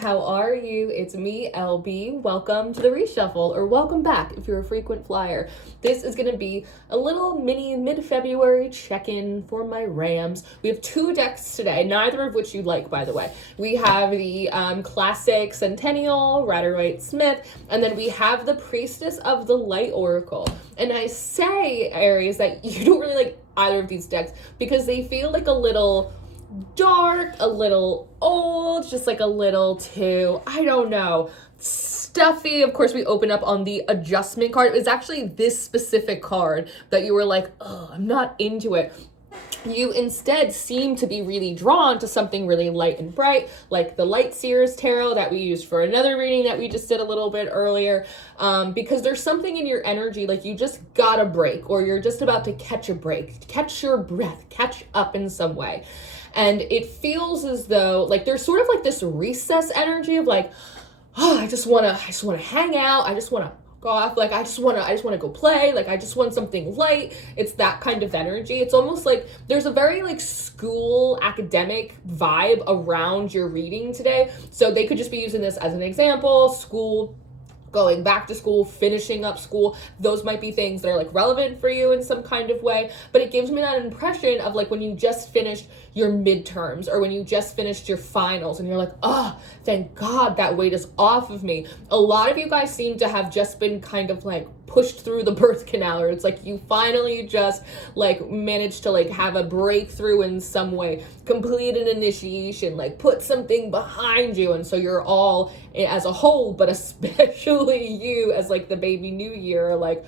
how are you? It's me, LB. Welcome to the reshuffle, or welcome back if you're a frequent flyer. This is going to be a little mini mid-February check-in for my Rams. We have two decks today, neither of which you like, by the way. We have the classic Centennial, Rider-Waite-Smith, and then we have the Priestess of the Light Oracle. And I say, Aries, that you don't really like either of these decks because they feel like a little dark, a little old, just like a little too, I don't know, stuffy. Of course, we open up on the adjustment card. It was actually this specific card that you were like, oh, I'm not into it. You instead seem to be really drawn to something really light and bright, like the Light Seers Tarot that we used for another reading that we just did a little bit earlier, because there's something in your energy, like you just got a break, or you're just about to catch a break, catch your breath, catch up in some way. And it feels as though like there's sort of like this recess energy of like, oh, I just want to hang out. I just want to go off. Like, I just want to go play. Like, I just want something light. It's that kind of energy. It's almost like there's a very like school academic vibe around your reading today. So they could just be using this as an example, school, going back to school, finishing up school. Those might be things that are like relevant for you in some kind of way, but it gives me that impression of like when you just finished your midterms or when you just finished your finals and you're like, oh, thank God that weight is off of me. A lot of you guys seem to have just been kind of like pushed through the birth canal, or it's like you finally just like managed to like have a breakthrough in some way, complete an initiation, like put something behind you, and so you're all as a whole, but especially you as like the baby new year, like,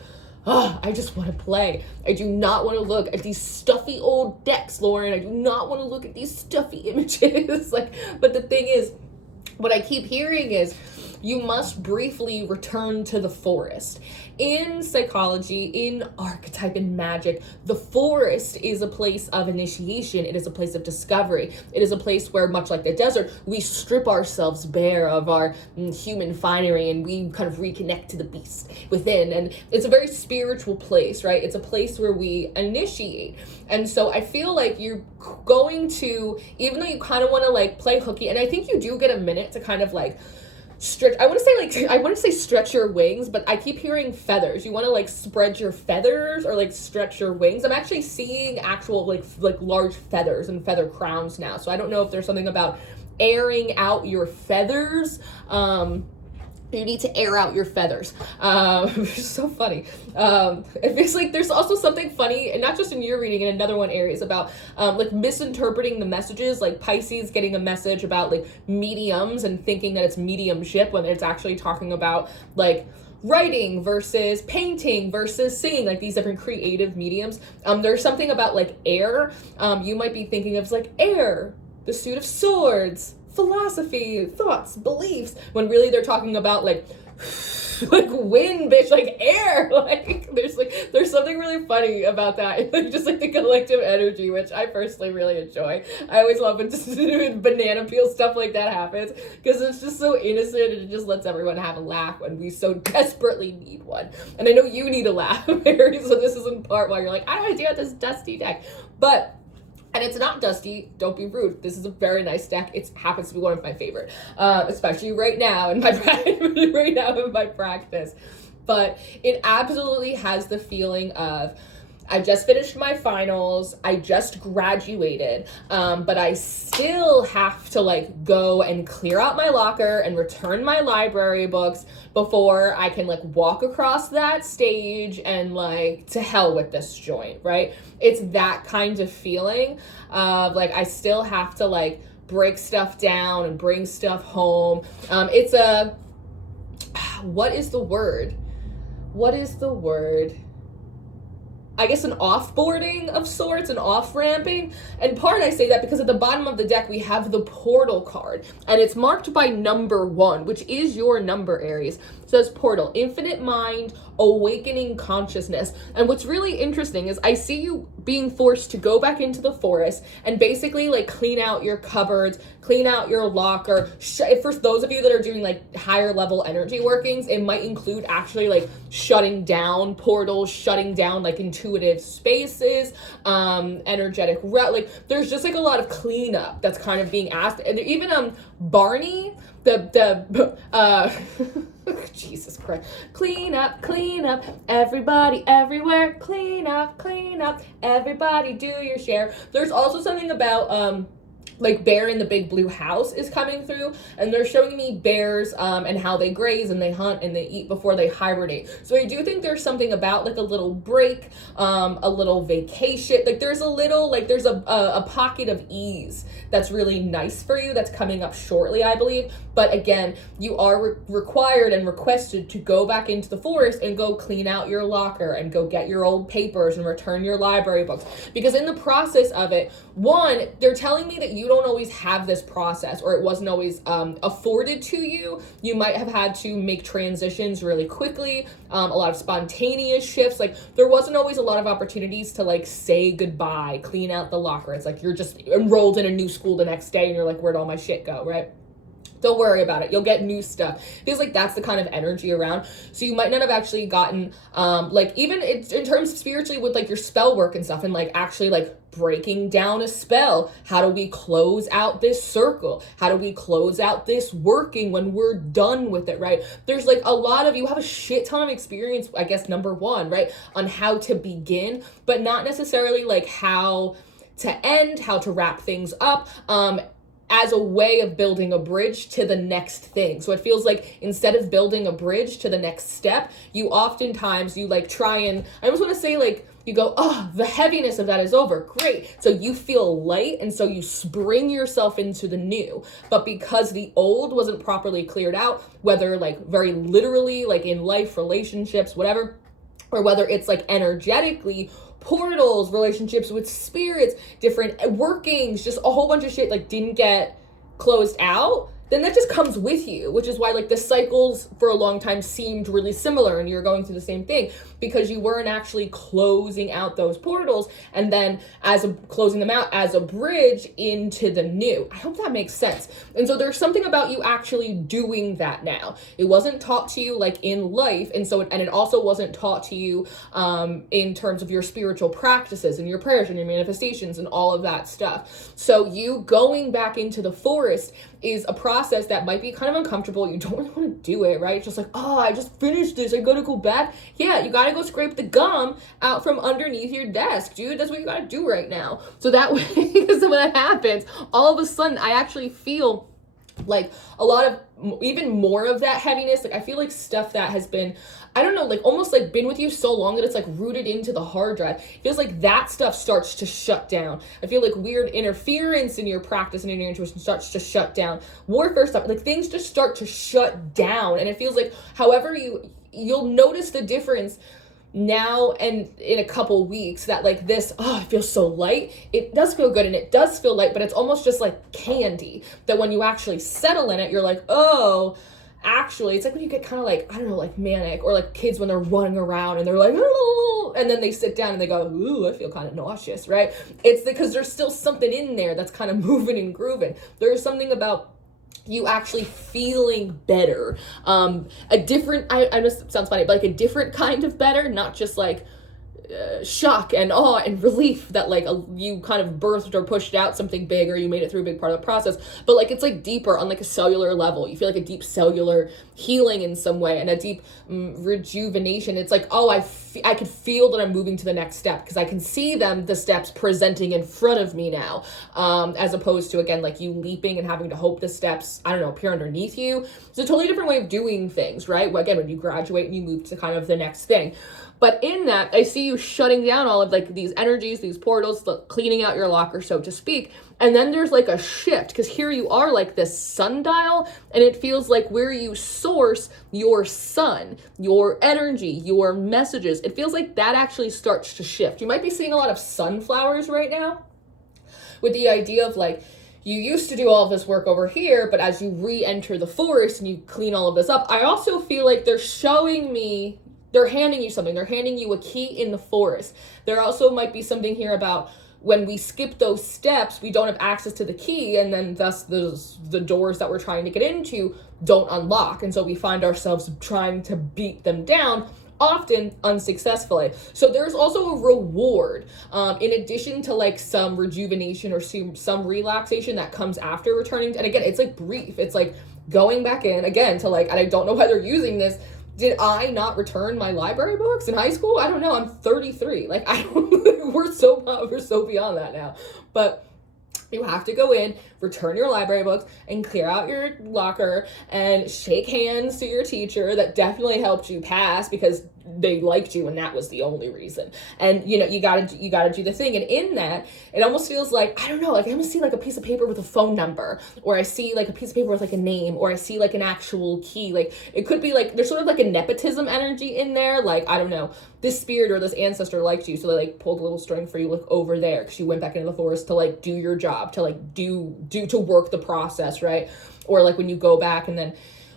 oh, I just want to play. I do not want to look at these stuffy old decks, Lauren. I do not want to look at these stuffy images. Like, but the thing is, what I keep hearing is you must briefly return to the forest. In psychology, in archetype, in magic, the forest is a place of initiation. It is a place of discovery. It is a place where, much like the desert, we strip ourselves bare of our human finery and we kind of reconnect to the beast within. And it's a very spiritual place, right? It's a place where we initiate. And so I feel like you're going to, even though you kind of want to like play hooky, and I think you do get a minute to kind of like stretch, I want to say stretch your wings, but I keep hearing feathers. You want to like spread your feathers or like stretch your wings. I'm actually seeing actual like large feathers and feather crowns now. So I don't know if there's something about airing out your feathers. You need to air out your feathers. Which is so funny. It feels like there's also something funny, and not just in your reading, and another one, Aries, about like misinterpreting the messages, like Pisces getting a message about like mediums and thinking that it's mediumship when it's actually talking about like writing versus painting versus singing, like these different creative mediums. There's something about like air. You might be thinking of like air, the suit of swords, philosophy, thoughts, beliefs, when really they're talking about like wind, bitch, like air. Like there's something really funny about that. Like just like the collective energy, which I personally really enjoy. I always love when just banana peel stuff like that happens because it's just so innocent and it just lets everyone have a laugh when we so desperately need one. And I know you need a laugh, Mary, so this is in part why you're like, I don't idea this dusty deck. And it's not dusty, don't be rude. This is a very nice deck. It happens to be one of my favorite, especially right now in my practice. But it absolutely has the feeling of, I just finished my finals, I just graduated, but I still have to like go and clear out my locker and return my library books before I can like walk across that stage and like to hell with this joint, right? It's that kind of feeling of like I still have to like break stuff down and bring stuff home. It's a, what is the word? I guess an offboarding of sorts, an off-ramping. And part I say that because at the bottom of the deck, we have the portal card. And it's marked by number 1, which is your number, Aries. It says portal, infinite mind, awakening consciousness. And what's really interesting is I see you being forced to go back into the forest and basically like clean out your cupboards, clean out your locker. For those of you that are doing like higher level energy workings, it might include actually like shutting down portals, shutting down like intuitive intuitive spaces, energetic like there's just like a lot of cleanup that's kind of being asked. And even Barney, the Jesus Christ, clean up, everybody everywhere, clean up, everybody do your share. There's also something about like Bear in the Big Blue House is coming through, and they're showing me bears and how they graze and they hunt and they eat before they hibernate. So I do think there's something about like a little break, a little vacation. Like there's a little, like there's a pocket of ease that's really nice for you that's coming up shortly, I believe. But again, you are required and requested to go back into the forest and go clean out your locker and go get your old papers and return your library books. Because in the process of it, one, they're telling me that you don't always have this process, or it wasn't always afforded to you. You might have had to make transitions really quickly, a lot of spontaneous shifts. Like there wasn't always a lot of opportunities to like say goodbye, clean out the locker. It's like you're just enrolled in a new school the next day and you're like, where'd all my shit go, right? Don't worry about it. You'll get new stuff. Feels like that's the kind of energy around. So you might not have actually gotten, like even in terms of spiritually with like your spell work and stuff, and like actually like breaking down a spell. How do we close out this circle? How do we close out this working when we're done with it, right? There's like a lot of, you have a shit ton of experience, I guess, number one, right? On how to begin, but not necessarily like how to end, how to wrap things up, as a way of building a bridge to the next thing. So it feels like instead of building a bridge to the next step, you oftentimes, you like try and, I almost want to say like, you go, oh, the heaviness of that is over. Great. So you feel light, and so you spring yourself into the new. But because the old wasn't properly cleared out, whether like very literally, like in life, relationships, whatever, or whether it's like energetically, portals, relationships with spirits, different workings, just a whole bunch of shit like didn't get closed out, then that just comes with you, which is why like the cycles for a long time seemed really similar and you're going through the same thing, because you weren't actually closing out those portals and then closing them out as a bridge into the new. I hope that makes sense. And so there's something about you actually doing that now. It wasn't taught to you like in life, and so it also wasn't taught to you in terms of your spiritual practices and your prayers and your manifestations and all of that stuff. So you going back into the forest is a process that might be kind of uncomfortable. You don't really want to do it, right? It's just like, oh, I just finished this, I gotta go back. Yeah, you gotta go scrape the gum out from underneath your desk, dude. That's what you gotta do right now. So that way, because when that happens, all of a sudden I actually feel like a lot of, even more of that heaviness. Like I feel like stuff that has been, I don't know, like almost like been with you so long that it's like rooted into the hard drive. It feels like that stuff starts to shut down. I feel like weird interference in your practice and in your intuition starts to shut down. Warfare stuff, like things just start to shut down. And it feels like however you'll notice the difference now and in a couple weeks that like this, oh, it feels so light. It does feel good and it does feel light, but it's almost just like candy that when you actually settle in it, you're like, oh, actually, it's like when you get kind of like, I don't know, like manic, or like kids when they're running around and they're like, oh, and then they sit down and they go, ooh, I feel kind of nauseous, right? It's because there's still something in there that's kind of moving and grooving. There's something about you actually feeling better, a different, I know it sounds funny, but like a different kind of better, not just like shock and awe and relief that like you kind of birthed or pushed out something big, or you made it through a big part of the process, but like it's like deeper on like a cellular level. You feel like a deep cellular healing in some way and a deep rejuvenation. It's like, oh, I could feel that I'm moving to the next step because I can see the steps presenting in front of me now, as opposed to, again, like you leaping and having to hope the steps, I don't know, appear underneath you. It's a totally different way of doing things, right? Well, again, when you graduate and you move to kind of the next thing. But in that, I see you shutting down all of like these energies, these portals, cleaning out your locker, so to speak. And then there's like a shift, because here you are like this sundial, and it feels like where you source your sun, your energy, your messages, it feels like that actually starts to shift. You might be seeing a lot of sunflowers right now, with the idea of like, you used to do all of this work over here, but as you re-enter the forest and you clean all of this up, I also feel like they're handing you something. They're handing you a key in the forest. There also might be something here about when we skip those steps, we don't have access to the key, and then thus the doors that we're trying to get into don't unlock. And so we find ourselves trying to beat them down, often unsuccessfully. So there's also a reward, in addition to like some rejuvenation or some relaxation that comes after returning. And again, it's like brief. It's like going back in again to like, and I don't know why they're using this. Did I not return my library books in high school? I don't know. I'm 33. Like, I don't, we're so beyond that now. But you have to go in, return your library books, and clear out your locker and shake hands to your teacher that definitely helped you pass because they liked you and that was the only reason. And you know, you gotta do the thing. And in that, it almost feels like, I don't know, like I almost see like a piece of paper with a phone number, or I see like a piece of paper with like a name, or I see like an actual key. Like it could be like, there's sort of like a nepotism energy in there. Like, I don't know, this spirit or this ancestor liked you, so they like pulled a little string for you, like over there, because you went back into the forest to like do your job, to like to work the process, right? Or like when you go back and then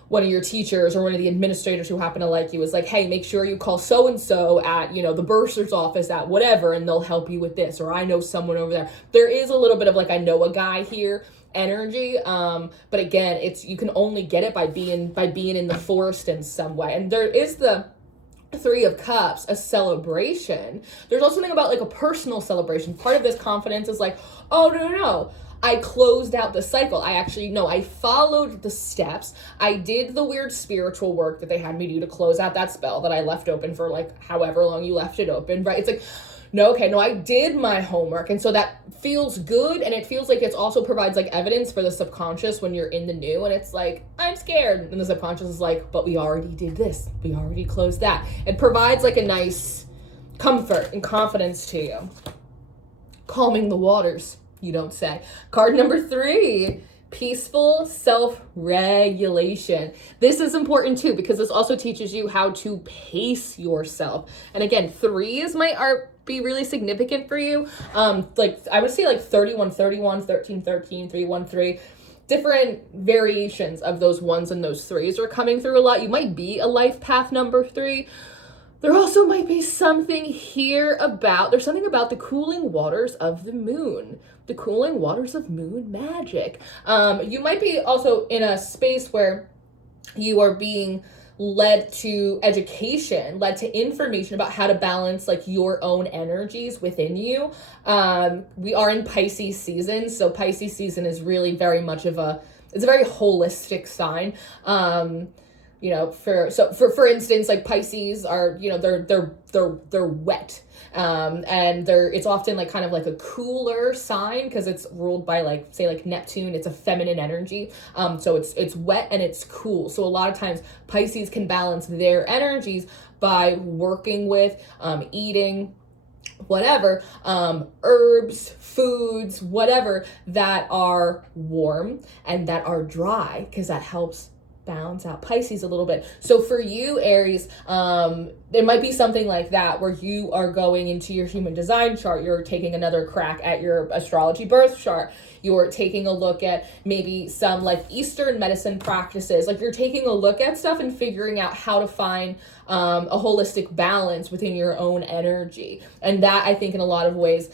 one of your teachers or one of the administrators who happen to like you is like, hey, make sure you call so-and-so at, you know, the bursar's office at whatever, and they'll help you with this, or I know someone over there. There is a little bit of like, I know a guy here energy, but again, it's, you can only get it by being in the forest in some way. And there is the Three of Cups, a celebration. There's also something about like a personal celebration. Part of this confidence is like, oh, no, I closed out the cycle. I followed the steps. I did the weird spiritual work that they had me do to close out that spell that I left open for like however long you left it open, right? It's like, no, I did my homework. And so that feels good. And it feels like it also provides like evidence for the subconscious when you're in the new, and it's like, I'm scared. And the subconscious is like, but we already did this. We already closed that. It provides like a nice comfort and confidence to you. Calming the waters, you don't say. Card number 3, peaceful self-regulation. This is important too, because this also teaches you how to pace yourself. And again, 3s might be really significant for you. Like I would say like 31, 31, 13, 13, 3, 1, 3. Different variations of those 1s and those 3s are coming through a lot. You might be a life path number 3. There also might be something here about, there's something about the cooling waters of the moon. The cooling waters of moon magic. You might be also in a space where you are being led to education, led to information about how to balance like your own energies within you. We are in Pisces season, so Pisces season is really very much of it's a very holistic sign. You know, for instance, like Pisces are, you know, they're wet. And it's often like kind of like a cooler sign because it's ruled by like, say like Neptune. It's a feminine energy. So it's wet and it's cool. So a lot of times Pisces can balance their energies by working with, eating, whatever, herbs, foods, whatever that are warm and that are dry, because that helps balance out Pisces a little bit. So for you, Aries, there might be something like that where you are going into your human design chart. You're taking another crack at your astrology birth chart. You're taking a look at maybe some like Eastern medicine practices. Like you're taking a look at stuff and figuring out how to find a holistic balance within your own energy. And that, I think, in a lot of ways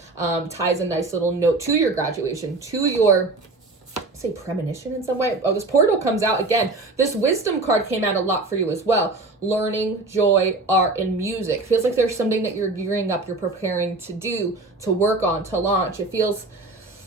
ties a nice little note to your graduation, to your say premonition in some way. Oh, this portal comes out again. This wisdom card came out a lot for you as well. Learning, joy, art, and music. Feels like there's something that you're gearing up, you're preparing to do, to work on, to launch. It feels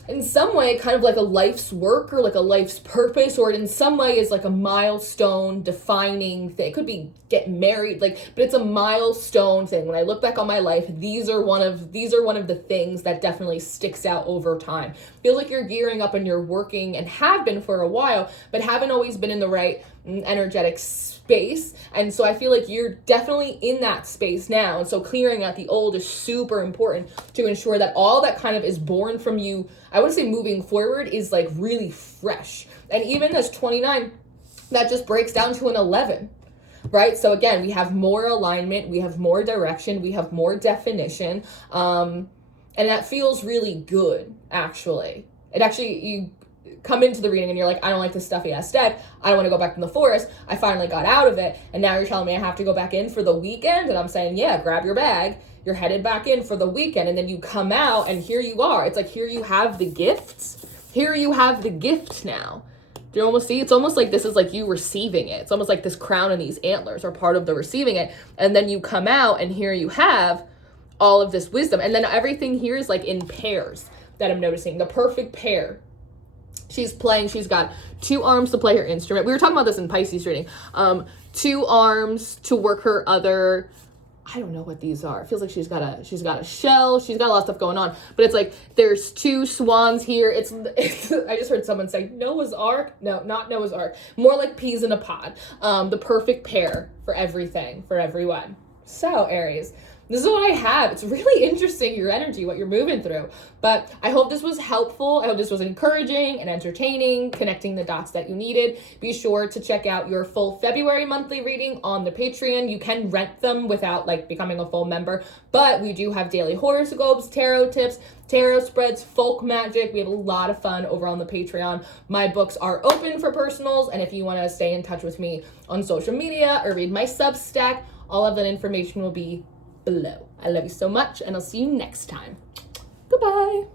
in some way kind of like a life's work or like a life's purpose, or in some way is like a milestone defining thing. It could be get married, like, but it's a milestone thing. When I look back on my life, these are one of the things that definitely sticks out over time. Feels like you're gearing up and you're working, and have been for a while, but haven't always been in the right energetic space. And so I feel like you're definitely in that space now. And so clearing out the old is super important to ensure that all that kind of is born from you, I would say moving forward, is like really fresh. And even this 29, that just breaks down to an 11. Right? So again, we have more alignment, we have more direction, we have more definition. And that feels really good, actually. You come into the reading and you're like, I don't like this stuffy ass deck. I don't want to go back in the forest. I finally got out of it. And now you're telling me I have to go back in for the weekend. And I'm saying, yeah, grab your bag. You're headed back in for the weekend. And then you come out and here you are. It's like, here you have the gifts. Here you have the gift now Do you almost see? It's almost like this is like you receiving it. It's almost like this crown and these antlers are part of the receiving it. And then you come out and here you have all of this wisdom. And then everything here is like in pairs that I'm noticing. The perfect pair. She's playing, she's got 2 arms to play her instrument. We were talking about this in Pisces reading. 2 arms to work her other, I don't know what these are. It feels like she's got a shell. She's got a lot of stuff going on. But it's like there's 2 swans here. It's I just heard someone say Noah's Ark. No, not Noah's Ark. More like peas in a pod. The perfect pair for everything, for everyone. So, Aries, this is what I have. It's really interesting, your energy, what you're moving through. But I hope this was helpful. I hope this was encouraging and entertaining, connecting the dots that you needed. Be sure to check out your full February monthly reading on the Patreon. You can rent them without like becoming a full member, but we do have daily horoscopes, tarot tips, tarot spreads, folk magic. We have a lot of fun over on the Patreon. My books are open for personals, and if you want to stay in touch with me on social media or read my Substack, all of that information will be below. I love you so much, and I'll see you next time. Goodbye.